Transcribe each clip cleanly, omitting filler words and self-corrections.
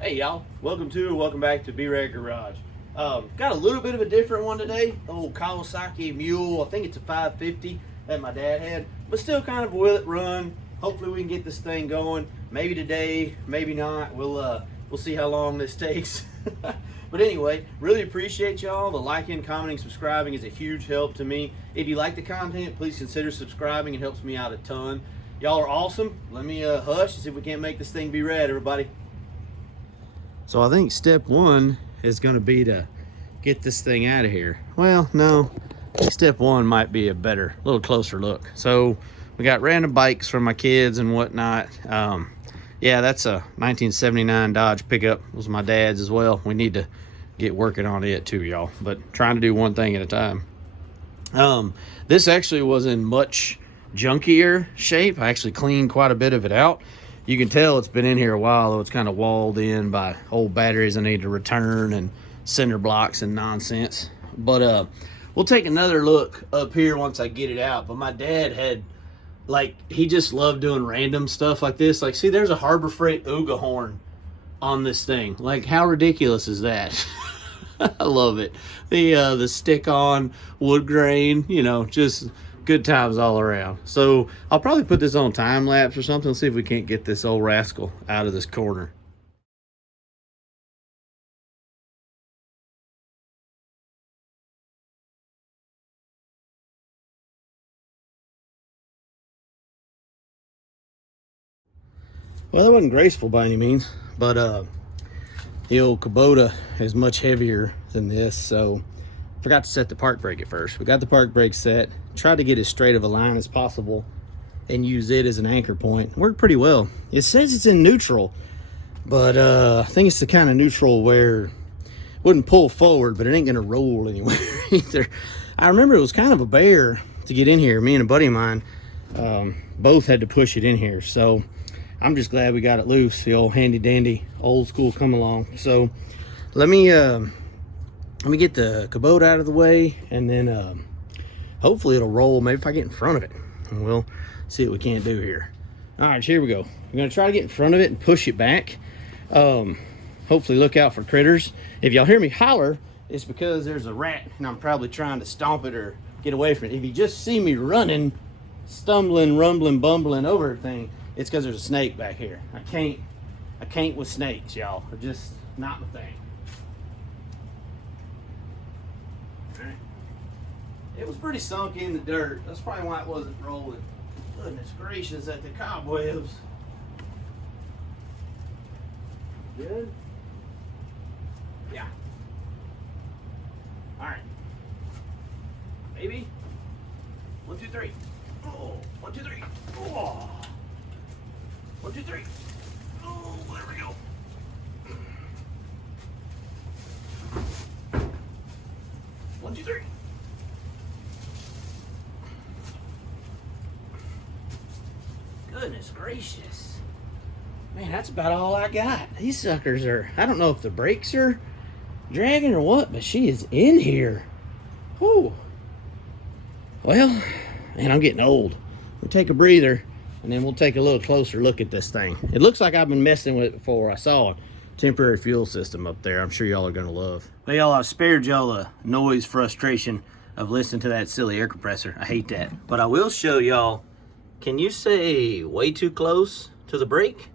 Hey y'all, welcome back to B-Rad Garage. Got a little bit of a different one today. Old Kawasaki Mule, I think it's a 550 that my dad had, but still kind of will it run. Hopefully we can get this thing going. Maybe today, maybe not. We'll see how long this takes. But anyway, really appreciate y'all. The liking, commenting, subscribing is a huge help to me. If you like the content, please consider subscribing. It helps me out a ton. Y'all are awesome. Let me hush and see if we can't make this thing be rad, everybody. So I think step one is going to be to get this thing out of here. Well, no, step one might be a little closer look. So we got random bikes from my kids and whatnot. Yeah, that's a 1979 Dodge pickup. It was my dad's as well. We need to get working on it too, y'all, but trying to do one thing at a time. This actually was in much junkier shape. I actually cleaned quite a bit of it out. You can tell it's been in here a while, though. It's kind of walled in by old batteries I need to return and cinder blocks and nonsense. But we'll take another look up here once I get it out. But my dad had, he just loved doing random stuff like this. Like, see, there's a Harbor Freight OOGA horn on this thing. Like, how ridiculous is that? I love it. The stick-on wood grain, you know, just good times all around. So I'll probably put this on time lapse or something, see if we can't get this old rascal out of this corner. Well, that wasn't graceful by any means, but the old Kubota is much heavier than this, so forgot to set the park brake at first. We got the park brake set, tried to get as straight of a line as possible and use it as an anchor point. Worked pretty well. It says it's in neutral, but I think it's the kind of neutral where it wouldn't pull forward, but it ain't gonna roll anywhere either. I remember it was kind of a bear to get in here. Me and a buddy of mine both had to push it in here, so I'm just glad we got it loose. The old handy dandy old school come along. So let me get the Kubota out of the way, and then hopefully it'll roll. Maybe if I get in front of it, and we'll see what we can do here. All right, here we go. I'm gonna try to get in front of it and push it back. Hopefully look out for critters. If y'all hear me holler, it's because there's a rat and I'm probably trying to stomp it or get away from it. If you just see me running, stumbling, rumbling, bumbling over everything, it's because there's a snake back here. I can't with snakes, y'all. They're just not my thing. Right. It was pretty sunk in the dirt. That's probably why it wasn't rolling. Goodness gracious, at the cobwebs. Good? Yeah. Alright. Maybe. 1, 2, 3. Oh, 1, 2, 3. Oh. 1, 2, 3. Oh, there we go. One, two, three. Goodness gracious. Man, that's about all I got. These suckers are, I don't know if the brakes are dragging or what, but she is in here. Whew. Well, man, I'm getting old. We'll take a breather, and then we'll take a little closer look at this thing. It looks like I've been messing with it before. I saw a temporary fuel system up there. I'm sure y'all are gonna love. Well, y'all, I've spared y'all the noise frustration of listening to that silly air compressor. I hate that. But I will show y'all, can you say way too close to the brake?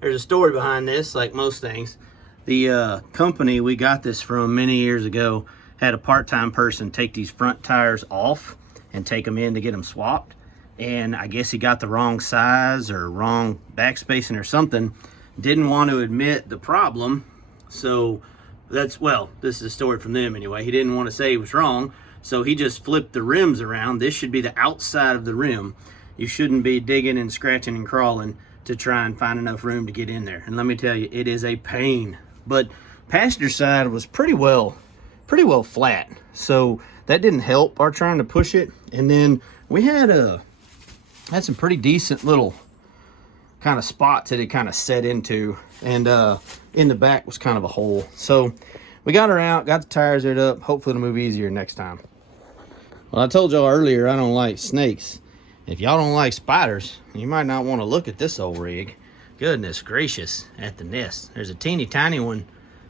There's a story behind this, like most things. The company we got this from many years ago had a part-time person take these front tires off and take them in to get them swapped. And I guess he got the wrong size or wrong backspacing or something. Didn't want to admit the problem. So that's, well, this is a story from them anyway. He didn't want to say he was wrong. So he just flipped the rims around. This should be the outside of the rim. You shouldn't be digging and scratching and crawling to try and find enough room to get in there. And let me tell you, it is a pain. But passenger side was pretty well flat. So that didn't help our trying to push it. And then we had some pretty decent little kind of spots that it kind of set into. And in the back was kind of a hole. So we got her out, got the tires aired up. Hopefully it'll move easier next time. Well, I told y'all earlier I don't like snakes. If y'all don't like spiders, you might not want to look at this old rig. Goodness gracious, at the nest. There's a teeny tiny one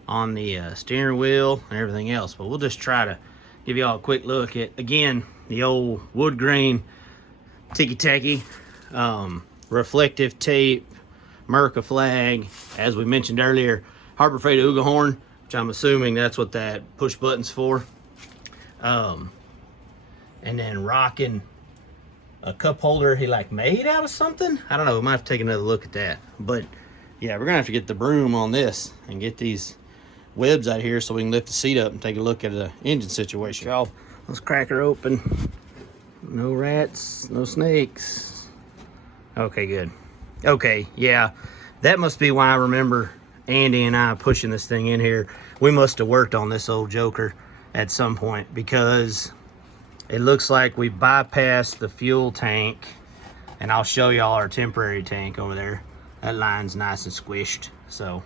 on the steering wheel and everything else, but we'll just try to give y'all a quick look at, again, the old wood grain ticky-tacky, reflective tape, Merca flag, as we mentioned earlier, Harbor Freight OOGA horn, which I'm assuming that's what that push button's for. And then rocking a cup holder he like made out of something. I don't know, we might have to take another look at that. But yeah, we're gonna have to get the broom on this and get these webs out here so we can lift the seat up and take a look at the engine situation. Y'all, let's crack her open. No rats, no snakes. Okay, good. Okay, yeah, that must be why I remember Andy and I pushing this thing in here. We must have worked on this old joker at some point, because it looks like we bypassed the fuel tank, and I'll show y'all our temporary tank over there. That line's nice and squished, so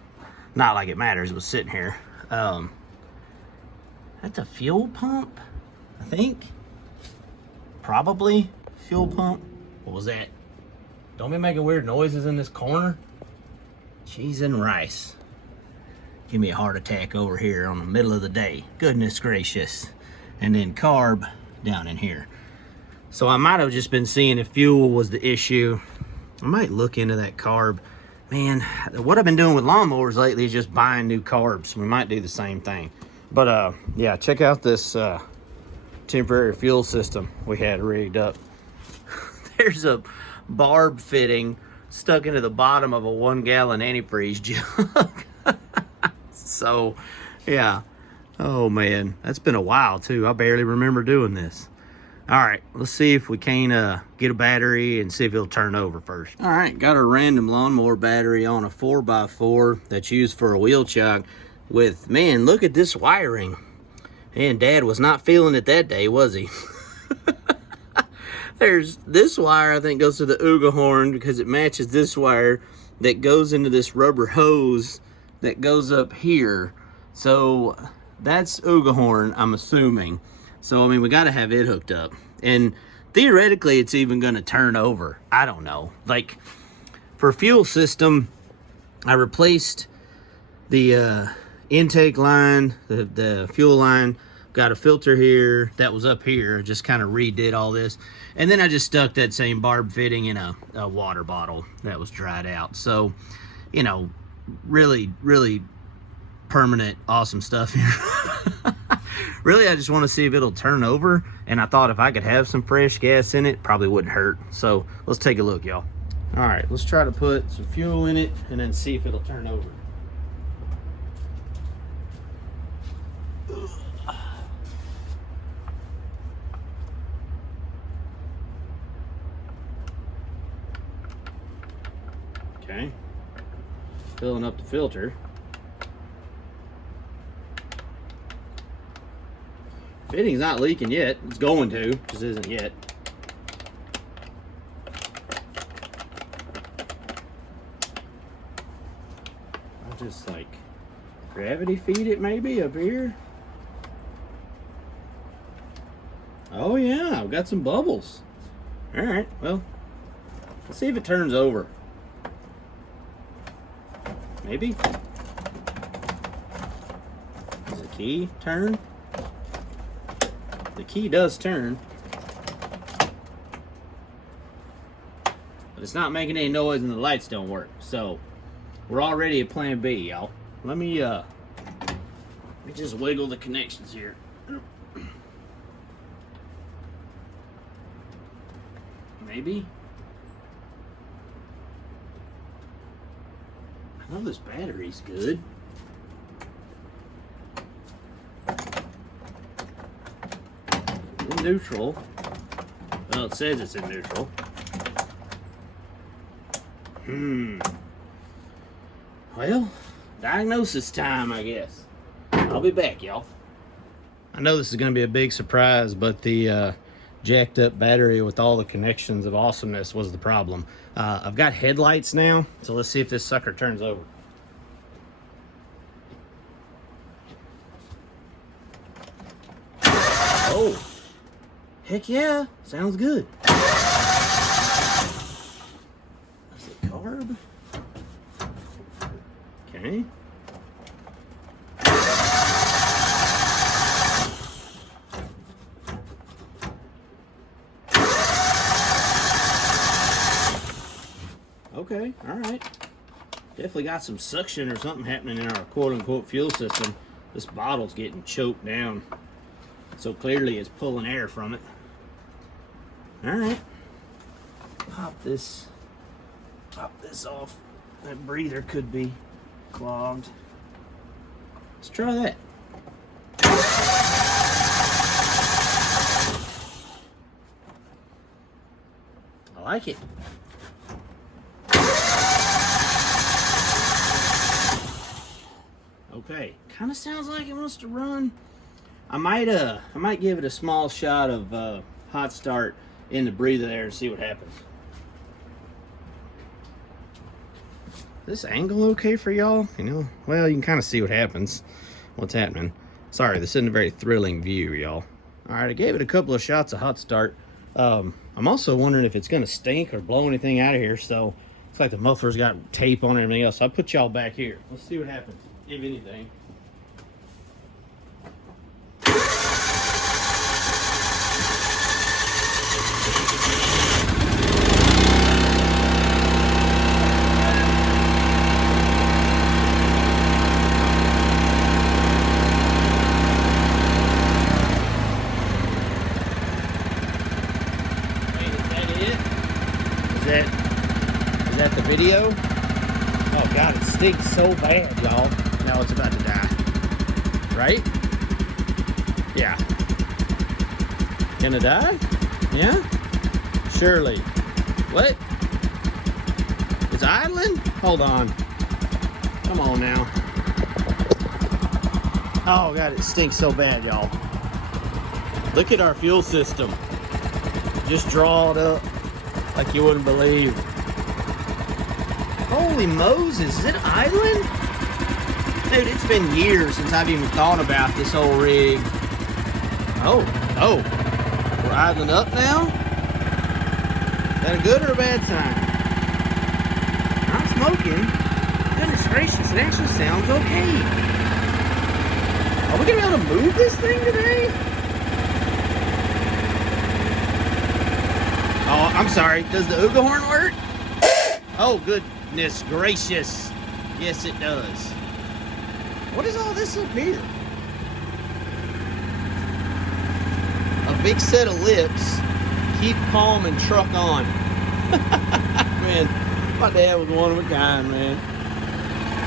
not like it matters. It was sitting here. That's a fuel pump, I think. Probably fuel pump. What was that? Don't be making weird noises in this corner. Cheese and rice. Give me a heart attack over here on the middle of the day. Goodness gracious. And then carb down in here. So I might have just been seeing if fuel was the issue. I might look into that carb. Man, what I've been doing with lawnmowers lately is just buying new carbs. We might do the same thing. But yeah, check out this temporary fuel system we had rigged up. There's a barb fitting stuck into the bottom of a 1-gallon antifreeze jug. So yeah, oh man, that's been a while too. I barely remember doing this. All right, let's see if we can get a battery and see if it'll turn over first. All right, got a random lawnmower battery on a 4x4 that's used for a wheel chock with, man, look at this wiring. And Dad was not feeling it that day, was he? There's this wire, I think, goes to the OOGA horn because it matches this wire that goes into this rubber hose that goes up here. So that's OOGA horn, I'm assuming. So, I mean, we got to have it hooked up. And theoretically, it's even going to turn over. I don't know. Like, for fuel system, I replaced the intake line, the fuel line. Got a filter here that was up here. Just kind of redid all this. And then I just stuck that same barb fitting in a water bottle that was dried out. So, you know, really, really permanent, awesome stuff here. Really, I just want to see if it'll turn over, and I thought if I could have some fresh gas in it, probably wouldn't hurt. So let's take a look, y'all. All right, let's try to put some fuel in it and then see if it'll turn over. Okay, filling up the filter. Fitting's not leaking yet. It's going to, just isn't yet. I'll just like gravity feed it maybe up here. Oh yeah, I've got some bubbles. All right, well, let's see if it turns over. Maybe. Does the key turn? The key does turn, but it's not making any noise and the lights don't work. So we're already at plan B, y'all. Let me just wiggle the connections here. Maybe. I know this battery's good. Neutral. Well, it says it's in neutral. Well, diagnosis time, I guess. I'll be back, y'all. I know this is going to be a big surprise, but the jacked up battery with all the connections of awesomeness was the problem. I've got headlights now, so let's see if this sucker turns over. Oh! Heck yeah, sounds good. Is it carb? Okay, all right. Definitely got some suction or something happening in our quote-unquote fuel system. This bottle's getting choked down. So clearly it's pulling air from it. All right. Pop this off. That breather could be clogged. Let's try that. I like it. Okay, kind of sounds like it wants to run. I might give it a small shot of hot start in the breather there and see what happens. This angle okay for y'all? You know, well, you can kind of see what happens. What's happening? Sorry, this isn't a very thrilling view, y'all. All right, I gave it a couple of shots of hot start. I'm also wondering if it's gonna stink or blow anything out of here. So it's like the muffler's got tape on it and everything else. So I'll put y'all back here. Let's see what happens, if anything. Is that the video? Oh God, it stinks so bad, y'all. Now it's about to die. Right? Yeah. Gonna die? Yeah? Surely. What? It's idling? Hold on. Come on now. Oh God, it stinks so bad, y'all. Look at our fuel system. Just draw it up like you wouldn't believe. Holy Moses, is it idling? Dude, it's been years since I've even thought about this whole rig. Oh, we're idling up now? Is that a good or a bad sign? Not smoking. Goodness gracious, it actually sounds okay. Are we gonna be able to move this thing today? Oh, I'm sorry. Does the OOGA horn work? Oh, goodness gracious. Yes, it does. What is all this up here? A big set of lips. Keep calm and truck on. Man, my dad was one of a kind, man.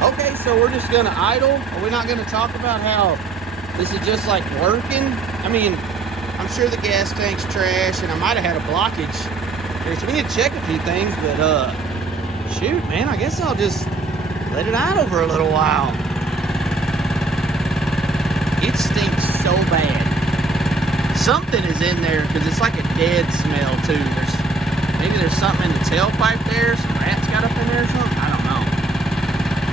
Okay, so we're just going to idle? Are we not going to talk about how this is just like working? I mean, I'm sure the gas tank's trash, and I might have had a blockage here, so we need to check a few things, but shoot, man, I guess I'll just let it idle for a little while. It stinks so bad. Something is in there, because it's like a dead smell, too. Maybe there's something in the tailpipe there, some rats got up in there or something, I don't know.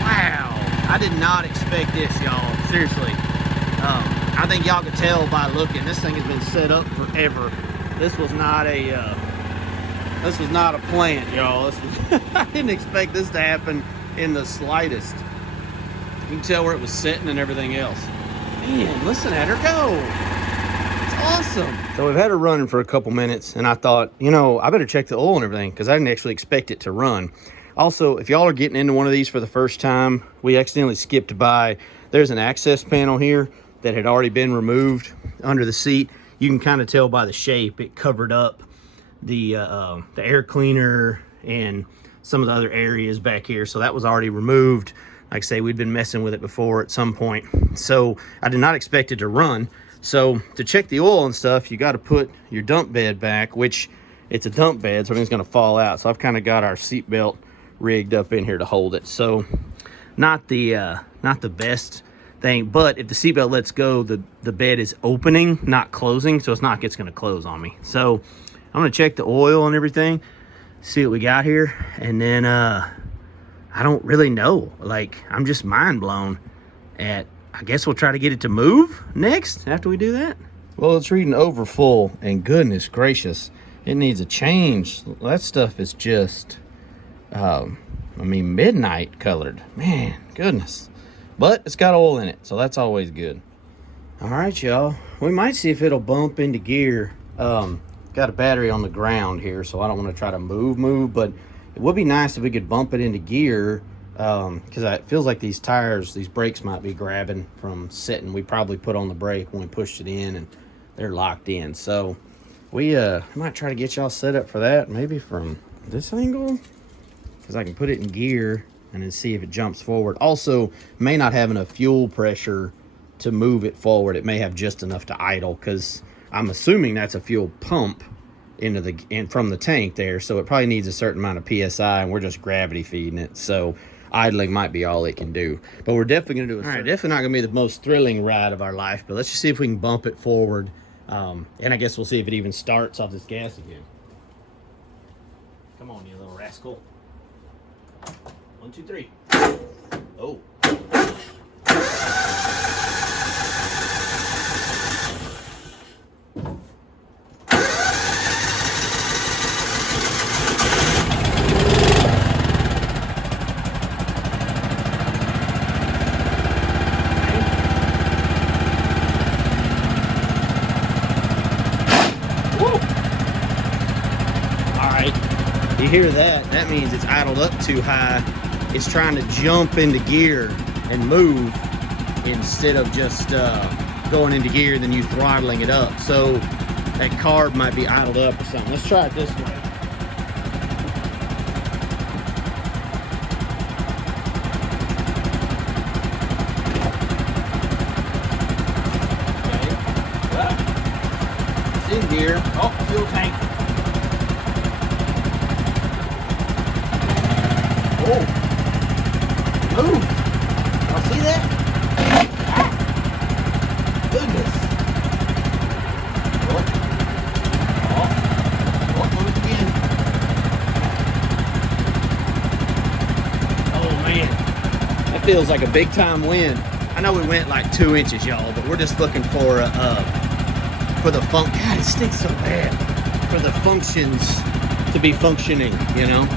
Wow, I did not expect this, y'all, seriously. I think y'all can tell by looking. This thing has been set up forever. This was not a plant, y'all. I didn't expect this to happen in the slightest. You can tell where it was sitting and everything else. Man, listen at her go. It's awesome. So we've had her running for a couple minutes, and I thought, you know, I better check the oil and everything because I didn't actually expect it to run. Also, if y'all are getting into one of these for the first time, we accidentally skipped by. There's an access panel here that had already been removed under the seat. You can kind of tell by the shape it covered up the air cleaner and some of the other areas back here, so that was already removed. Like I say, we'd been messing with it before at some point, so I did not expect it to run. So to check the oil and stuff, you got to put your dump bed back, which it's a dump bed, so everything's going to fall out. So I've kind of got our seat belt rigged up in here to hold it. So not the best thing, but if the seatbelt lets go, the bed is opening, not closing, so it's not going to close on me. So I'm going to check the oil and everything, see what we got here, and then I don't really know. Like, I'm just mind blown at, I guess we'll try to get it to move next after we do that. Well, it's reading over full, and goodness gracious, it needs a change. That stuff is just, I mean, midnight colored. Man, goodness. But it's got oil in it, so that's always good. All right, y'all. We might see if it'll bump into gear. Got a battery on the ground here, so I don't want to try to move, but It would be nice if we could bump it into gear, because it feels like these tires, these brakes might be grabbing from sitting. We probably put on the brake when we pushed it in, and they're locked in. So we might try to get y'all set up for that, maybe from this angle, because I can put it in gear and then see if it jumps forward. Also, may not have enough fuel pressure to move it forward. It may have just enough to idle, because I'm assuming that's a fuel pump into the from the tank there, so it probably needs a certain amount of PSI, and we're just gravity feeding it. So idling might be all it can do, but we're definitely gonna do it. All right, definitely not gonna be the most thrilling ride of our life, but let's just see if we can bump it forward, and I guess we'll see if it even starts off this gas again. Come on, you little rascal. 1, 2, 3. Oh. You hear that? That means it's idled up too high. It's trying to jump into gear and move instead of just going into gear, then you throttling it up. So that carb might be idled up or something. Let's try it this way. Okay. Well, it's in gear. Oh, fuel tank. Oh, move. Y'all see that? Ah, goodness. Oh, move again. Oh man, that feels like a big time win. I know we went like 2 inches, y'all, but we're just looking for the funk. God, it stinks so bad. For the functions to be functioning, you know.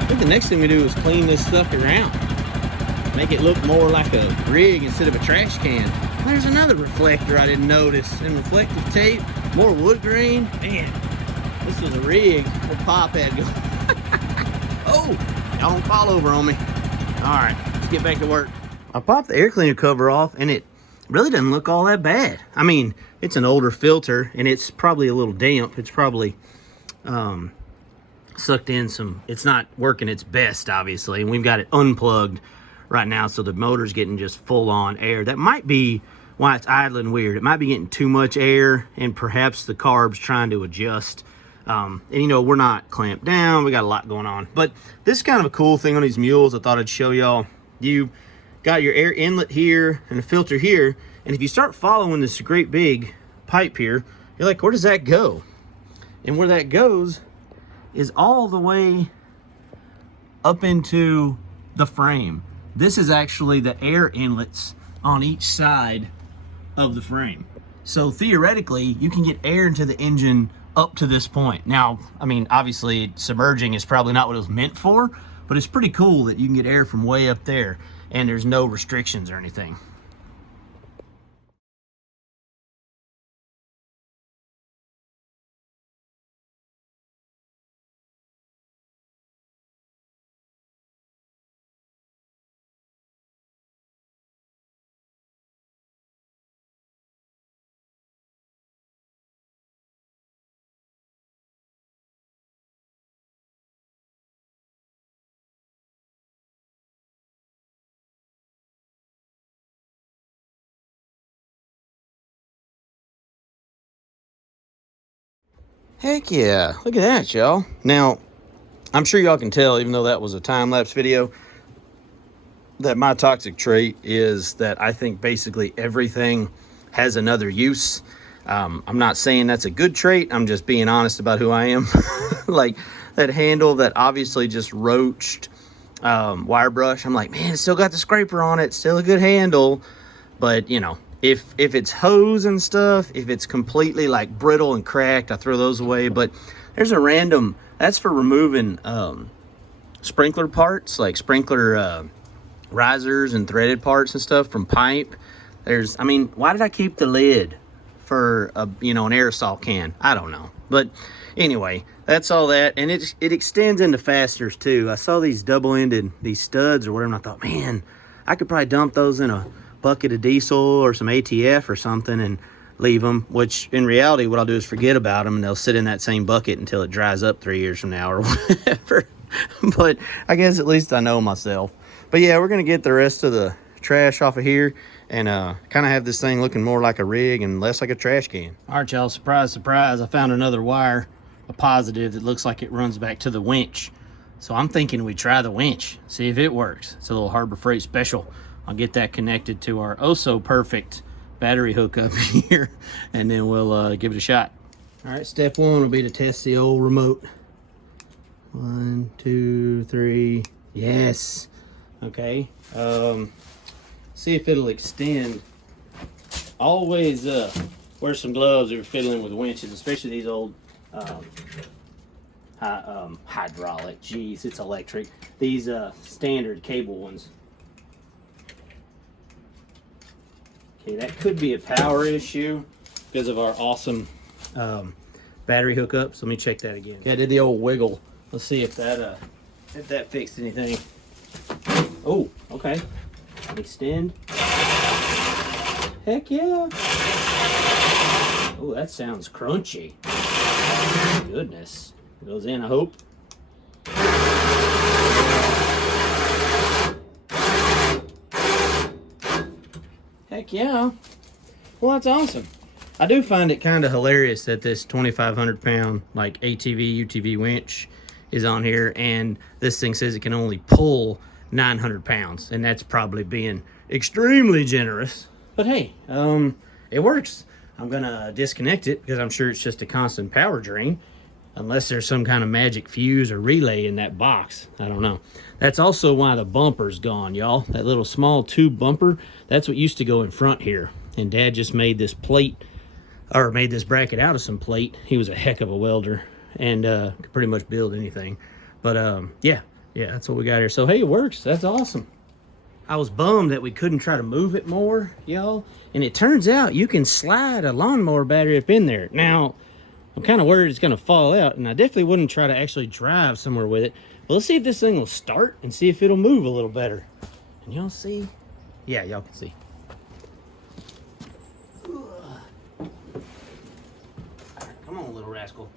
I think the next thing we do is clean this stuff around. Make it look more like a rig instead of a trash can. There's another reflector I didn't notice. And reflective tape, more wood grain. Man, this was a rig where Pop had go. Oh, y'all don't fall over on me. All right, let's get back to work. I popped the air cleaner cover off, and it really doesn't look all that bad. I mean, it's an older filter, and it's probably a little damp. It's probably sucked in some, it's not working its best, obviously, and we've got it unplugged right now, so the motor's getting just full on air. That might be why it's idling weird. It might be getting too much air, and perhaps the carb's trying to adjust. And you know, we're not clamped down, we got a lot going on. But this is kind of a cool thing on these mules. I thought I'd show y'all. You got your air inlet here and a filter here, and if you start following this great big pipe here, you're like, where does that go? And where that goes is all the way up into the frame. This is actually the air inlets on each side of the frame. So theoretically, you can get air into the engine up to this point. Now, I mean, obviously submerging is probably not what it was meant for, but it's pretty cool that you can get air from way up there and there's no restrictions or anything. Heck yeah, look at that, y'all. Now, I'm sure y'all can tell, even though that was a time-lapse video, that my toxic trait is that I think basically everything has another use. I'm not saying that's a good trait, I'm just being honest about who I am. Like, that handle that obviously just roached wire brush, I'm like, man, it's still got the scraper on it, still a good handle. But, you know, if it's hose and stuff, if it's completely like brittle and cracked, I throw those away. But there's a random, that's for removing sprinkler parts, like sprinkler risers and threaded parts and stuff from pipe. There's, I mean, why did I keep the lid for a, you know, an aerosol can? I don't know. But anyway, that's all that. And it extends into fasteners too. I saw these double-ended, these studs or whatever, and I thought, man, I could probably dump those in a bucket of diesel or some ATF or something and leave them, which in reality what I'll do is forget about them and they'll sit in that same bucket until it dries up 3 years from now or whatever. But I guess at least I know myself. But yeah, we're gonna get the rest of the trash off of here and kind of have this thing looking more like a rig and less like a trash can. All right, y'all, surprise, surprise, I found another wire, a positive that looks like it runs back to the winch. So I'm thinking we try the winch, see if it works. It's a little Harbor Freight special. I'll get that connected to our oh so perfect battery hookup here, and then we'll give it a shot. All right, step one will be to test the old remote. 1, 2, 3, yes. Okay, see if it'll extend. Always wear some gloves if you're fiddling with winches, especially these old hydraulic, geez, it's electric. These standard cable ones. Okay, that could be a power issue because of our awesome battery hookups. Let me check that again. Okay, I did the old wiggle. Let's see if that fixed anything. Oh, okay. Extend. Heck yeah. Oh, that sounds crunchy. Goodness. Goes in, I hope. Heck yeah. Well, that's awesome. I do find it kind of hilarious that this 2,500 pound like ATV, UTV winch is on here, and this thing says it can only pull 900 pounds, and that's probably being extremely generous. But hey, it works. I'm gonna disconnect it because I'm sure it's just a constant power drain, unless there's some kind of magic fuse or relay in that box. I don't know. That's also why the bumper's gone, y'all. That little small tube bumper, that's what used to go in front here. And Dad just made this plate, or made this bracket out of some plate. He was a heck of a welder and could pretty much build anything. But yeah, that's what we got here. So hey, it works. That's awesome. I was bummed that we couldn't try to move it more, y'all. And it turns out you can slide a lawnmower battery up in there. Now, I'm kind of worried it's going to fall out, and I definitely wouldn't try to actually drive somewhere with it. But let's see if this thing will start and see if it'll move a little better. And y'all see? Yeah, y'all can see. Right, come on, little rascal.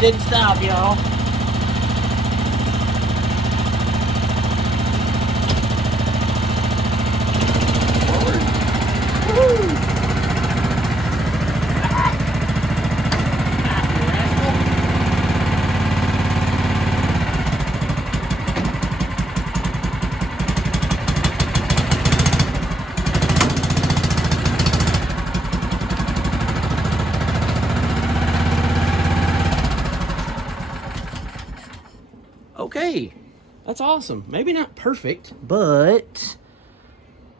Didn't stop, y'all. Forward. Woo! Okay, that's awesome. Maybe not perfect, but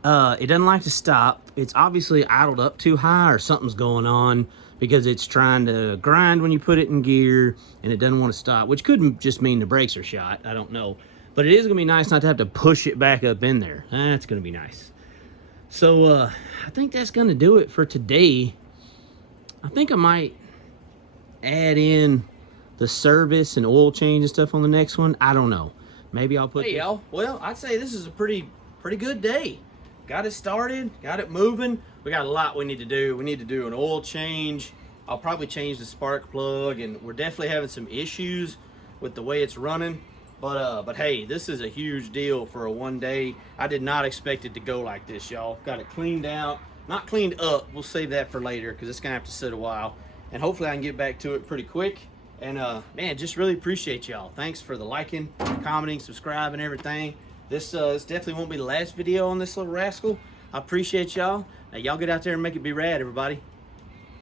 it doesn't like to stop. It's obviously idled up too high or something's going on because it's trying to grind when you put it in gear and it doesn't want to stop, which could just mean the brakes are shot. I don't know. But it is gonna be nice not to have to push it back up in there. That's gonna be nice. So I think that's gonna do it for today. I think I might add in the service and oil change and stuff on the next one. I don't know. Maybe I'll put. Hey y'all. Well, I'd say this is a pretty good day. Got it started, got it moving. We got a lot we need to do. We need to do an oil change. I'll probably change the spark plug, and we're definitely having some issues with the way it's running. But hey, this is a huge deal for a one day. I did not expect it to go like this, y'all. Got it cleaned out, not cleaned up. We'll save that for later because it's gonna have to sit a while, and hopefully I can get back to it pretty quick. And man, just really appreciate y'all. Thanks for the liking, commenting, subscribing, everything. This definitely won't be the last video on this little rascal. I appreciate y'all. Now y'all get out there and make it be rad, everybody.